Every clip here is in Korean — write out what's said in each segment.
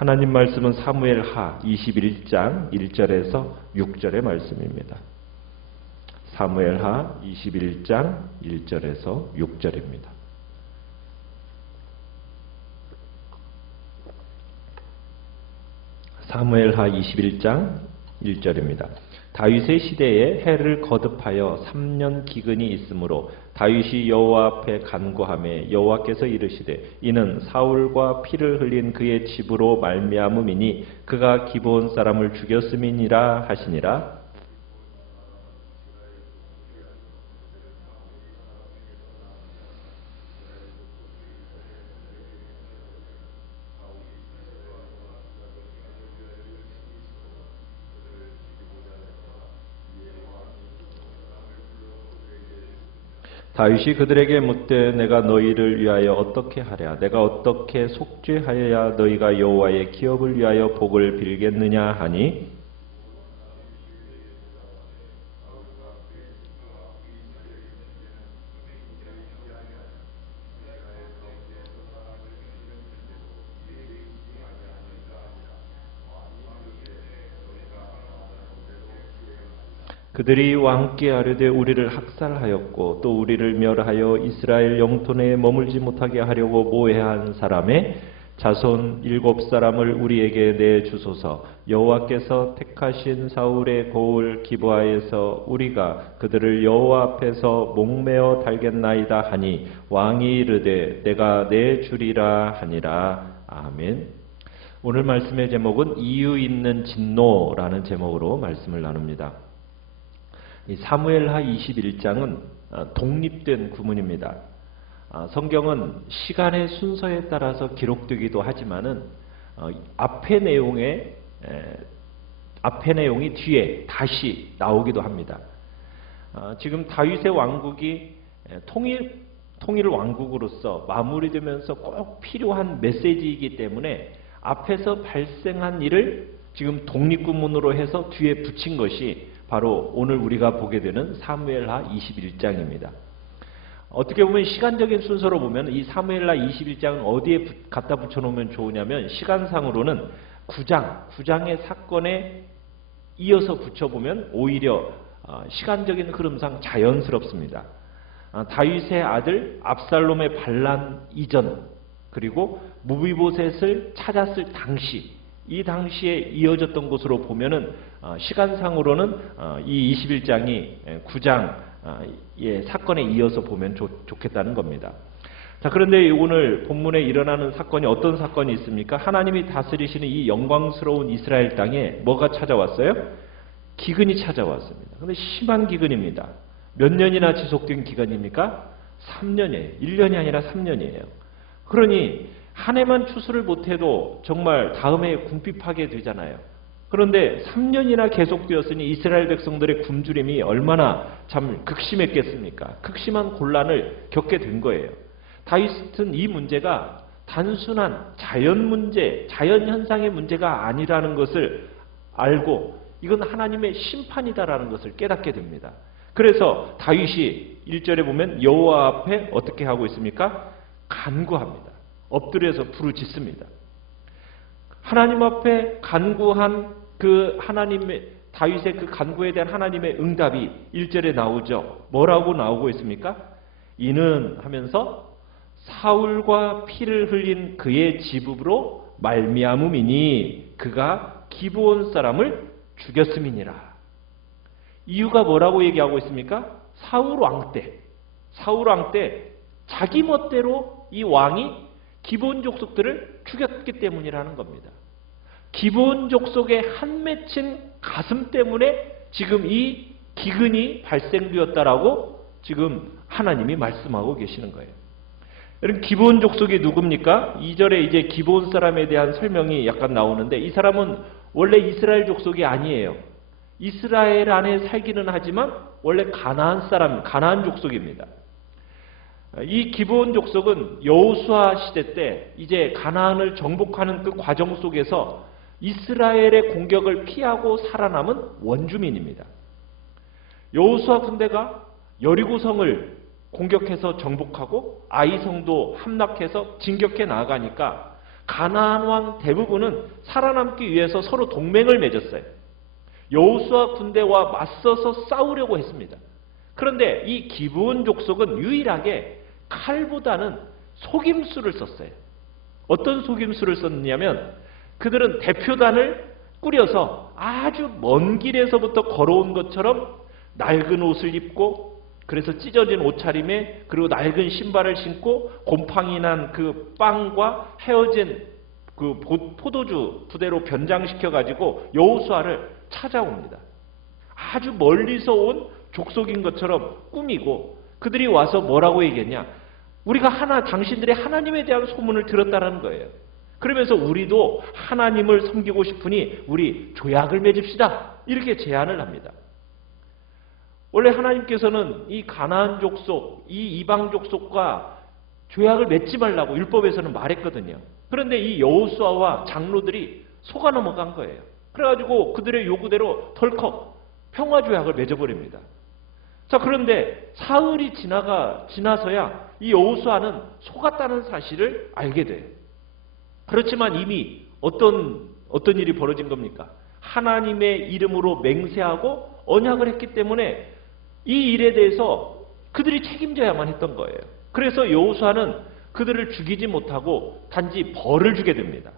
하나님 말씀은 사무엘하 21장 1절에서 6절의 말씀입니다. 사무엘하 21장 1절에서 6절입니다. 사무엘하 21장 1절입니다. 다윗의 시대에 해를 거듭하여 3년 기근이 있으므로 다윗이 여호와 앞에 간구하매 여호와께서 이르시되 이는 사울과 피를 흘린 그의 집으로 말미암음이니 그가 기브온 사람을 죽였음이니라 하시니라. 다윗이 그들에게 묻되 내가 너희를 위하여 어떻게 하랴? 내가 어떻게 속죄하여야 너희가 여호와의 기업을 위하여 복을 빌겠느냐 하니 그들이 왕께 아뢰되 우리를 학살하였고 또 우리를 멸하여 이스라엘 영토 내에 머물지 못하게 하려고 모해한 사람의 자손 7사람을 우리에게 내주소서. 여호와께서 택하신 사울의 고을 기브아에서 우리가 그들을 여호와 앞에서 목매어 달겠나이다 하니 왕이 이르되 내가 내주리라 하니라. 아멘. 오늘 말씀의 제목은 이유 있는 진노라는 제목으로 말씀을 나눕니다. 이 사무엘하 21장은 독립된 구문입니다. 성경은 시간의 순서에 따라서 기록되기도 하지만은 앞의 내용이 뒤에 다시 나오기도 합니다. 지금 다윗의 왕국이 통일 왕국으로서 마무리되면서 꼭 필요한 메시지이기 때문에 앞에서 발생한 일을 지금 독립구문으로 해서 뒤에 붙인 것이 바로 오늘 우리가 보게 되는 사무엘하 21장입니다. 어떻게 보면 시간적인 순서로 보면 이 사무엘하 21장은 어디에 갖다 붙여놓으면 좋으냐면 시간상으로는 9장의 사건에 이어서 붙여보면 오히려 시간적인 흐름상 자연스럽습니다. 다윗의 아들 압살롬의 반란 이전 그리고 무비보셋을 찾았을 당시 이 당시에 이어졌던 것으로 보면은 시간상으로는 이 21장이 9장의 사건에 이어서 보면 좋겠다는 겁니다. 자, 그런데 오늘 본문에 일어나는 사건이 어떤 사건이 있습니까? 하나님이 다스리시는 이 영광스러운 이스라엘 땅에 뭐가 찾아왔어요? 기근이 찾아왔습니다. 그런데 심한 기근입니다. 몇 년이나 지속된 기간입니까? 3년이에요. 1년이 아니라 3년이에요. 그러니 한 해만 추수를 못해도 정말 다음 해에 궁핍하게 되잖아요. 그런데 3년이나 계속되었으니 이스라엘 백성들의 굶주림이 얼마나 참 극심했겠습니까? 극심한 곤란을 겪게 된 거예요. 다윗은 이 문제가 단순한 자연 문제, 자연 현상의 문제가 아니라는 것을 알고 이건 하나님의 심판이다라는 것을 깨닫게 됩니다. 그래서 다윗이 1절에 보면 여호와 앞에 어떻게 하고 있습니까? 간구합니다. 엎드려서 부르짖습니다. 하나님 앞에 간구한 그 하나님의 다윗의 그 간구에 대한 하나님의 응답이 1절에 나오죠. 뭐라고 나오고 있습니까? 이는 하면서 사울과 피를 흘린 그의 집으로 말미암음이니 그가 기브온 사람을 죽였음이니라. 이유가 뭐라고 얘기하고 있습니까? 사울 왕 때 자기 멋대로 이 왕이 기브온 족속들을 죽였기 때문이라는 겁니다. 기브온 족속의 한 맺힌 가슴 때문에 지금 이 기근이 발생되었다라고 지금 하나님이 말씀하고 계시는 거예요. 여러분, 기브온 족속이 누굽니까? 2절에 이제 기브온 사람에 대한 설명이 약간 나오는데 이 사람은 원래 이스라엘 족속이 아니에요. 이스라엘 안에 살기는 하지만 원래 가나안 족속입니다. 이 기브온 족속은 여호수아 시대 때 이제 가나안을 정복하는 그 과정 속에서 이스라엘의 공격을 피하고 살아남은 원주민입니다. 여호수아 군대가 여리고성을 공격해서 정복하고 아이성도 함락해서 진격해 나가니까 가나안 왕 대부분은 살아남기 위해서 서로 동맹을 맺었어요. 여호수아 군대와 맞서서 싸우려고 했습니다. 그런데 이 기브온 족속은 유일하게 칼보다는 속임수를 썼어요. 어떤 속임수를 썼냐면 그들은 대표단을 꾸려서 아주 먼 길에서부터 걸어온 것처럼 낡은 옷을 입고, 그래서 찢어진 옷차림에, 그리고 낡은 신발을 신고 곰팡이 난 그 빵과 헤어진 그 포도주 부대로 변장시켜 가지고 여호수아를 찾아옵니다. 아주 멀리서 온 족속인 것처럼 꾸미고, 그들이 와서 뭐라고 얘기했냐? 우리가 당신들의 하나님에 대한 소문을 들었다라는 거예요. 그러면서 우리도 하나님을 섬기고 싶으니 우리 조약을 맺읍시다, 이렇게 제안을 합니다. 원래 하나님께서는 이 가나안 족속, 이 이방 족속과 조약을 맺지 말라고 율법에서는 말했거든요. 그런데 이 여호수아와 장로들이 속아 넘어간 거예요. 그래가지고 그들의 요구대로 덜컥 평화 조약을 맺어버립니다. 자, 그런데 사흘이 지나서야 이 여호수아는 속았다는 사실을 알게 돼요. 그렇지만 이미 어떤 일이 벌어진 겁니까? 하나님의 이름으로 맹세하고 언약을 했기 때문에 이 일에 대해서 그들이 책임져야만 했던 거예요. 그래서 여호수아는 그들을 죽이지 못하고 단지 벌을 주게 됩니다.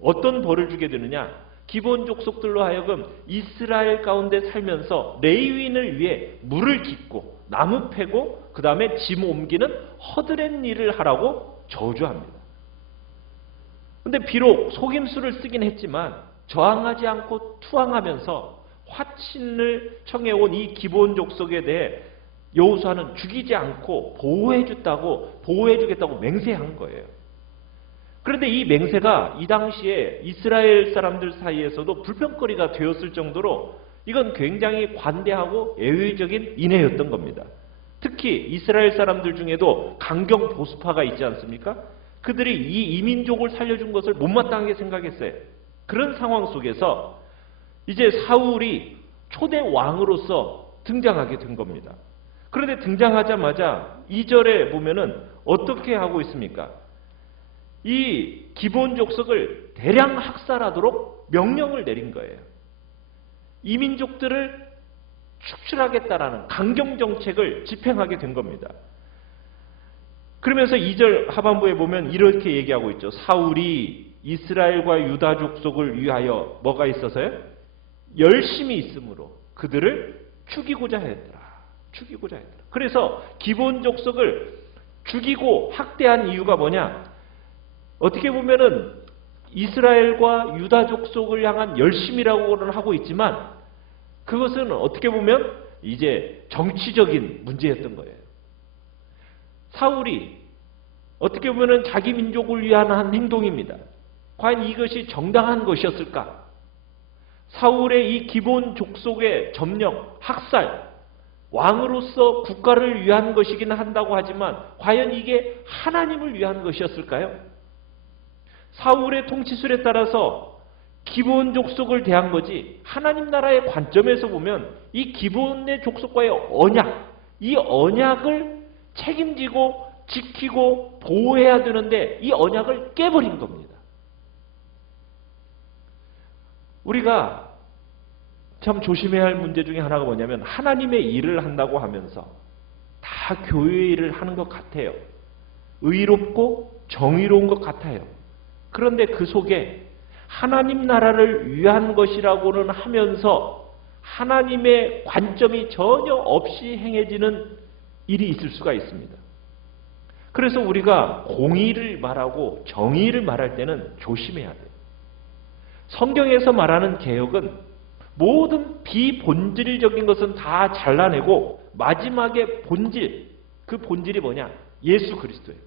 어떤 벌을 주게 되느냐? 기브온 족속들로 하여금 이스라엘 가운데 살면서 레위인을 위해 물을 깃고 나무 패고 그 다음에 짐 옮기는 허드렛 일을 하라고 저주합니다. 근데 비록 속임수를 쓰긴 했지만 저항하지 않고 투항하면서 화친을 청해온 이 기브온 족속에 대해 여호수아는 죽이지 않고 보호해주겠다고 맹세한 거예요. 그런데 이 맹세가 이 당시에 이스라엘 사람들 사이에서도 불평거리가 되었을 정도로 이건 굉장히 관대하고 예외적인 인해였던 겁니다. 특히 이스라엘 사람들 중에도 강경 보수파가 있지 않습니까? 그들이 이 이민족을 살려준 것을 못마땅하게 생각했어요. 그런 상황 속에서 이제 사울이 초대 왕으로서 등장하게 된 겁니다. 그런데 등장하자마자 2절에 보면은 어떻게 하고 있습니까? 이 기브온 족속을 대량 학살하도록 명령을 내린 거예요. 이민족들을 축출하겠다라는 강경 정책을 집행하게 된 겁니다. 그러면서 2절 하반부에 보면 이렇게 얘기하고 있죠. 사울이 이스라엘과 유다 족속을 위하여 뭐가 있어서요? 열심히 있으므로 그들을 죽이고자 했더라. 그래서 기브온 족속을 죽이고 학대한 이유가 뭐냐? 어떻게 보면은 이스라엘과 유다 족속을 향한 열심이라고는 하고 있지만 그것은 어떻게 보면 이제 정치적인 문제였던 거예요. 사울이 어떻게 보면은 자기 민족을 위한 한 행동입니다. 과연 이것이 정당한 것이었을까? 사울의 이 기브온 족속의 점령, 학살, 왕으로서 국가를 위한 것이긴 한다고 하지만 과연 이게 하나님을 위한 것이었을까요? 사울의 통치술에 따라서 기브온 족속을 대한 거지, 하나님 나라의 관점에서 보면 이 기브온의 족속과의 언약, 이 언약을 책임지고 지키고 보호해야 되는데 이 언약을 깨버린 겁니다. 우리가 참 조심해야 할 문제 중에 하나가 뭐냐면 하나님의 일을 한다고 하면서 다 교회의 일을 하는 것 같아요. 의롭고 정의로운 것 같아요. 그런데 그 속에 하나님 나라를 위한 것이라고는 하면서 하나님의 관점이 전혀 없이 행해지는 일이 있을 수가 있습니다. 그래서 우리가 공의를 말하고 정의를 말할 때는 조심해야 돼요. 성경에서 말하는 개혁은 모든 비본질적인 것은 다 잘라내고 마지막에 본질, 그 본질이 뭐냐? 예수 그리스도예요.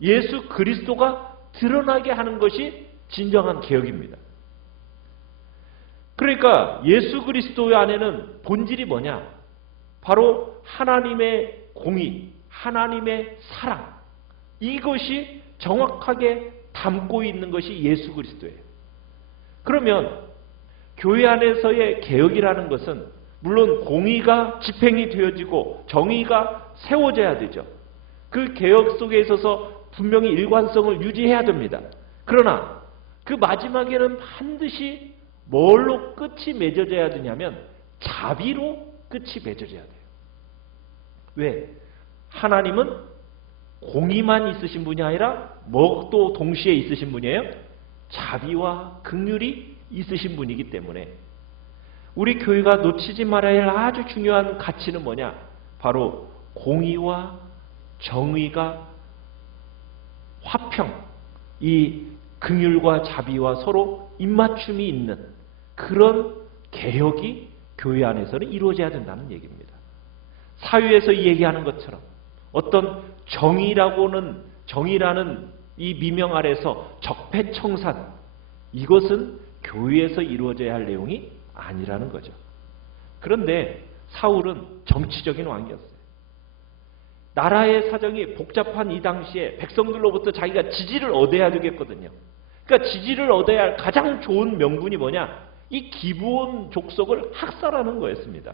예수 그리스도가 드러나게 하는 것이 진정한 개혁입니다. 그러니까 예수 그리스도 안에는 본질이 뭐냐? 바로 하나님의 공의, 하나님의 사랑, 이것이 정확하게 담고 있는 것이 예수 그리스도예요. 그러면 교회 안에서의 개혁이라는 것은 물론 공의가 집행이 되어지고 정의가 세워져야 되죠. 그 개혁 속에 있어서 분명히 일관성을 유지해야 됩니다. 그러나 그 마지막에는 반드시 뭘로 끝이 맺어져야 되냐면 자비로 끝이 맺어져야 돼요. 왜? 하나님은 공의만 있으신 분이 아니라 뭐 또 동시에 있으신 분이에요? 자비와 긍휼이 있으신 분이기 때문에 우리 교회가 놓치지 말아야 할 아주 중요한 가치는 뭐냐? 바로 공의와 정의가 화평, 이 긍휼과 자비와 서로 입맞춤이 있는 그런 개혁이 교회 안에서는 이루어져야 된다는 얘기입니다. 사회에서 얘기하는 것처럼 어떤 정의라는 이 미명 아래서 적폐청산, 이것은 교회에서 이루어져야 할 내용이 아니라는 거죠. 그런데 사울은 정치적인 왕이었어요. 나라의 사정이 복잡한 이 당시에 백성들로부터 자기가 지지를 얻어야 되겠거든요. 그러니까 지지를 얻어야 할 가장 좋은 명분이 뭐냐? 이 기브온 족속을 학살하는 거였습니다.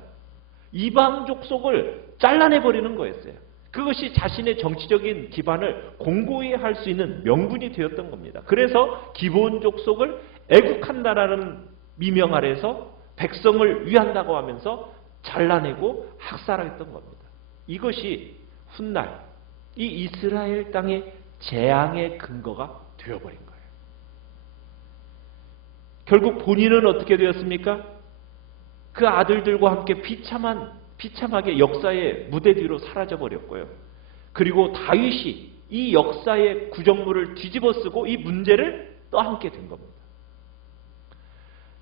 이방 족속을 잘라내버리는 거였어요. 그것이 자신의 정치적인 기반을 공고히 할 수 있는 명분이 되었던 겁니다. 그래서 기브온 족속을 애국한다라는 미명 아래서 백성을 위한다고 하면서 잘라내고 학살했던 겁니다. 이것이 훗날 이 이스라엘 땅의 재앙의 근거가 되어버린 거예요. 결국 본인은 어떻게 되었습니까? 그 아들들과 함께 비참하게 역사의 무대 뒤로 사라져버렸고요. 그리고 다윗이 이 역사의 구정물을 뒤집어쓰고 이 문제를 떠안게 된 겁니다.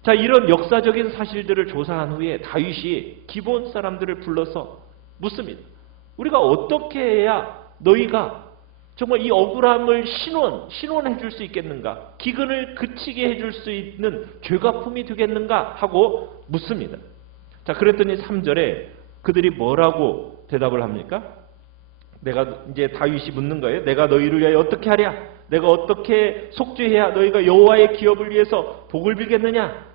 자, 이런 역사적인 사실들을 조사한 후에 다윗이 기브온 사람들을 불러서 묻습니다. 우리가 어떻게 해야 너희가 정말 이 억울함을 신원해 줄 수 있겠는가? 기근을 그치게 해줄 수 있는 죄갚음이 되겠는가? 하고 묻습니다. 자, 그랬더니 3절에 그들이 뭐라고 대답을 합니까? 이제 다윗이 묻는 거예요. 내가 너희를 위하여 어떻게 하랴? 내가 어떻게 속죄해야 너희가 여호와의 기업을 위해서 복을 빌겠느냐?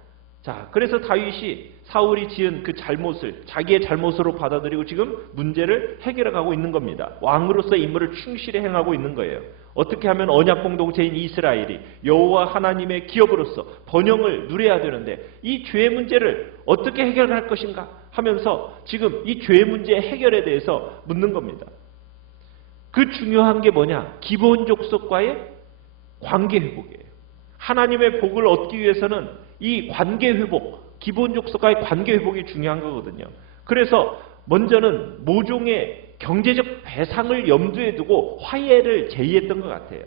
자, 그래서 다윗이 사울이 지은 그 잘못을 자기의 잘못으로 받아들이고 지금 문제를 해결해가고 있는 겁니다. 왕으로서의 임무를 충실히 행하고 있는 거예요. 어떻게 하면 언약 공동체인 이스라엘이 여호와 하나님의 기업으로서 번영을 누려야 되는데 이 죄의 문제를 어떻게 해결할 것인가 하면서 지금 이 죄의 문제 해결에 대해서 묻는 겁니다. 그 중요한 게 뭐냐? 기브온 족속과의 관계 회복이에요. 하나님의 복을 얻기 위해서는 이 관계 회복, 기브온 족속과의 관계 회복이 중요한 거거든요. 그래서 먼저는 모종의 경제적 배상을 염두에 두고 화해를 제의했던 것 같아요.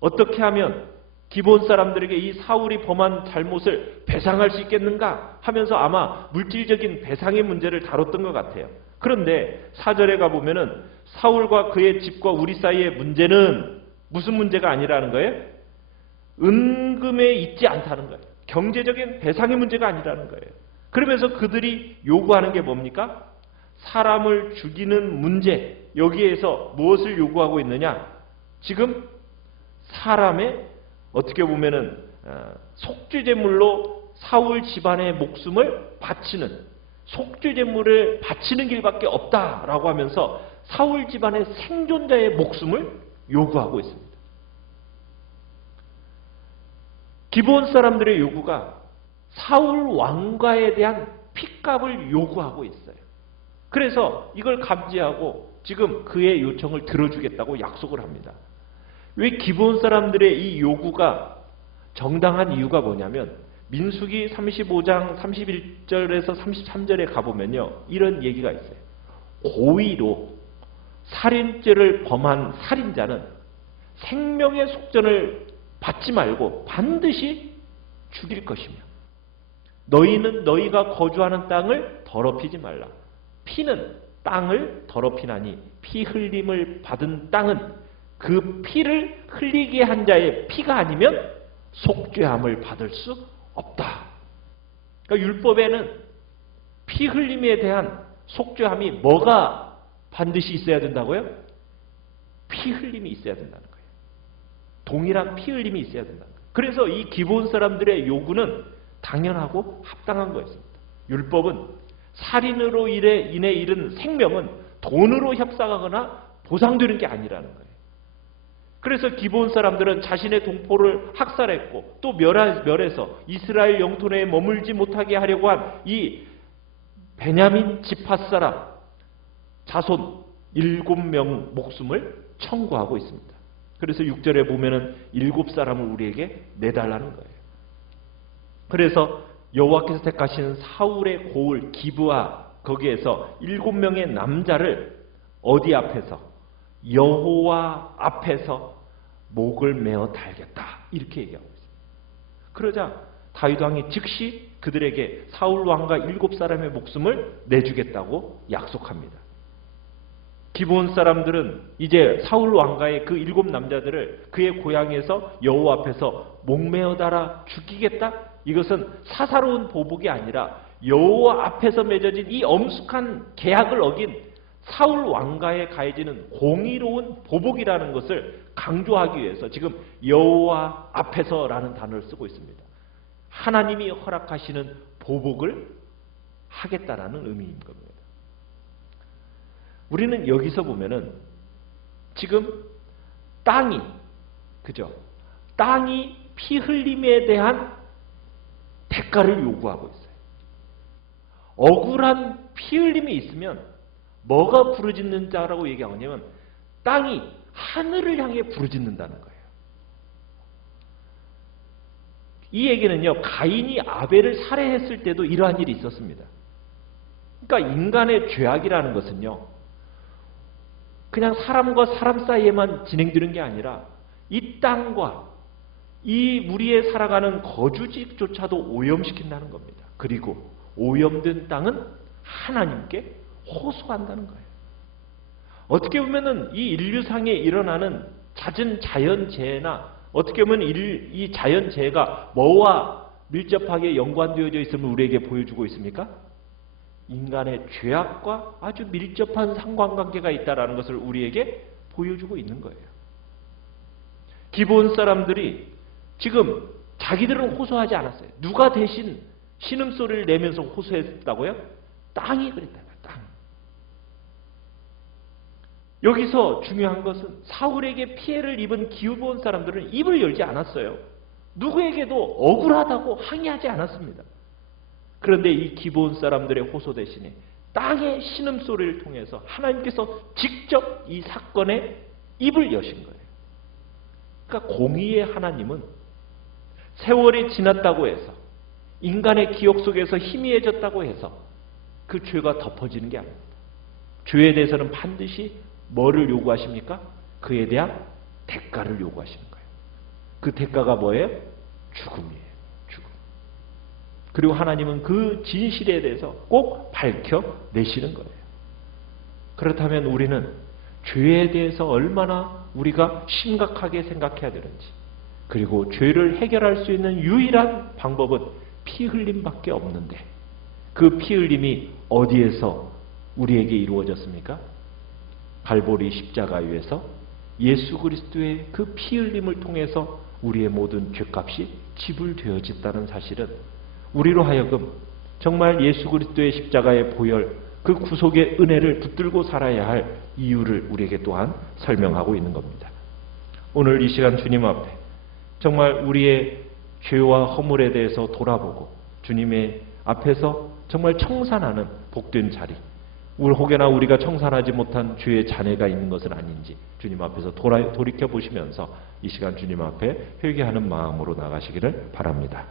어떻게 하면 기브온 사람들에게 이 사울이 범한 잘못을 배상할 수 있겠는가 하면서 아마 물질적인 배상의 문제를 다뤘던 것 같아요. 그런데 4절에 가보면은 사울과 그의 집과 우리 사이의 문제는 무슨 문제가 아니라는 거예요? 은금에 있지 않다는 거예요. 경제적인 배상의 문제가 아니라는 거예요. 그러면서 그들이 요구하는 게 뭡니까? 사람을 죽이는 문제, 여기에서 무엇을 요구하고 있느냐? 지금 사람의 어떻게 보면은 속죄제물로 사울 집안의 목숨을 바치는, 속죄제물을 바치는 길밖에 없다라고 하면서 사울 집안의 생존자의 목숨을 요구하고 있습니다. 기브온 사람들의 요구가 사울 왕가에 대한 핏값을 요구하고 있어요. 그래서 이걸 감지하고 지금 그의 요청을 들어주겠다고 약속을 합니다. 왜 기브온 사람들의 이 요구가 정당한 이유가 뭐냐면 민수기 35장 31절에서 33절에 가보면요. 이런 얘기가 있어요. 고의로 살인죄를 범한 살인자는 생명의 속전을 받지 말고 반드시 죽일 것이며 너희는 너희가 거주하는 땅을 더럽히지 말라. 피는 땅을 더럽히나니 피 흘림을 받은 땅은 그 피를 흘리게 한 자의 피가 아니면 속죄함을 받을 수 없다. 그러니까 율법에는 피 흘림에 대한 속죄함이 뭐가 반드시 있어야 된다고요? 피 흘림이 있어야 된다는 거예요. 동일한 피 흘림이 있어야 된다는 거예요. 그래서 이 기브온 사람들의 요구는 당연하고 합당한 거였습니다. 율법은 살인으로 인해 잃은 생명은 돈으로 협상하거나 보상되는 게 아니라는 거예요. 그래서 기브온 사람들은 자신의 동포를 학살했고 또 멸해서 이스라엘 영토 내에 머물지 못하게 하려고 한 이 베냐민 지파 사람 자손 7명 목숨을 청구하고 있습니다. 그래서 6절에 보면은 7사람을 우리에게 내달라는 거예요. 그래서 여호와께서 택하신 사울의 고을 기브아 거기에서 7명의 남자를 어디 앞에서? 여호와 앞에서 목을 메어 달겠다 이렇게 얘기하고 있습니다. 그러자 다윗 왕이 즉시 그들에게 사울 왕과 7사람의 목숨을 내주겠다고 약속합니다. 기브온 사람들은 이제 사울 왕가의 그 7 남자들을 그의 고향에서 여호와 앞에서 목메어 달아 죽이겠다? 이것은 사사로운 보복이 아니라 여호와 앞에서 맺어진 이 엄숙한 계약을 어긴 사울 왕가에 가해지는 공의로운 보복이라는 것을 강조하기 위해서 지금 여호와 앞에서라는 단어를 쓰고 있습니다. 하나님이 허락하시는 보복을 하겠다라는 의미인 겁니다. 우리는 여기서 보면은 지금 땅이 그죠? 땅이 피 흘림에 대한 대가를 요구하고 있어요. 억울한 피 흘림이 있으면 뭐가 부르짖는 자라고 얘기하냐면 땅이 하늘을 향해 부르짖는다는 거예요. 이 얘기는요, 가인이 아벨을 살해했을 때도 이러한 일이 있었습니다. 그러니까 인간의 죄악이라는 것은요, 그냥 사람과 사람 사이에만 진행되는 게 아니라 이 땅과 이 우리의 살아가는 거주지조차도 오염시킨다는 겁니다. 그리고 오염된 땅은 하나님께 호소한다는 거예요. 어떻게 보면은 이 인류상에 일어나는 잦은 자연재해나 어떻게 보면 이 자연재해가 뭐와 밀접하게 연관되어져 있음을 우리에게 보여주고 있습니까? 인간의 죄악과 아주 밀접한 상관관계가 있다는 것을 우리에게 보여주고 있는 거예요. 기브온 사람들이 지금 자기들은 호소하지 않았어요. 누가 대신 신음소리를 내면서 호소했다고요? 땅이 그랬다고요. 땅. 여기서 중요한 것은 사울에게 피해를 입은 기브온 사람들은 입을 열지 않았어요. 누구에게도 억울하다고 항의하지 않았습니다. 그런데 이 기브온 사람들의 호소 대신에 땅의 신음소리를 통해서 하나님께서 직접 이 사건에 입을 여신 거예요. 그러니까 공의의 하나님은 세월이 지났다고 해서 인간의 기억 속에서 희미해졌다고 해서 그 죄가 덮어지는 게 아닙니다. 죄에 대해서는 반드시 뭐를 요구하십니까? 그에 대한 대가를 요구하시는 거예요. 그 대가가 뭐예요? 죽음이에요. 죽음. 그리고 하나님은 그 진실에 대해서 꼭 밝혀내시는 거예요. 그렇다면 우리는 죄에 대해서 얼마나 우리가 심각하게 생각해야 되는지, 그리고 죄를 해결할 수 있는 유일한 방법은 피 흘림밖에 없는데 그 피 흘림이 어디에서 우리에게 이루어졌습니까? 갈보리 십자가 위에서 예수 그리스도의 그 피 흘림을 통해서 우리의 모든 죄값이 지불되어졌다는 사실은 우리로 하여금 정말 예수 그리스도의 십자가의 보혈, 그 구속의 은혜를 붙들고 살아야 할 이유를 우리에게 또한 설명하고 있는 겁니다. 오늘 이 시간 주님 앞에 정말 우리의 죄와 허물에 대해서 돌아보고 주님의 앞에서 정말 청산하는 복된 자리, 혹여나 우리가 청산하지 못한 죄의 잔해가 있는 것은 아닌지 주님 앞에서 돌이켜 보시면서 이 시간 주님 앞에 회개하는 마음으로 나가시기를 바랍니다.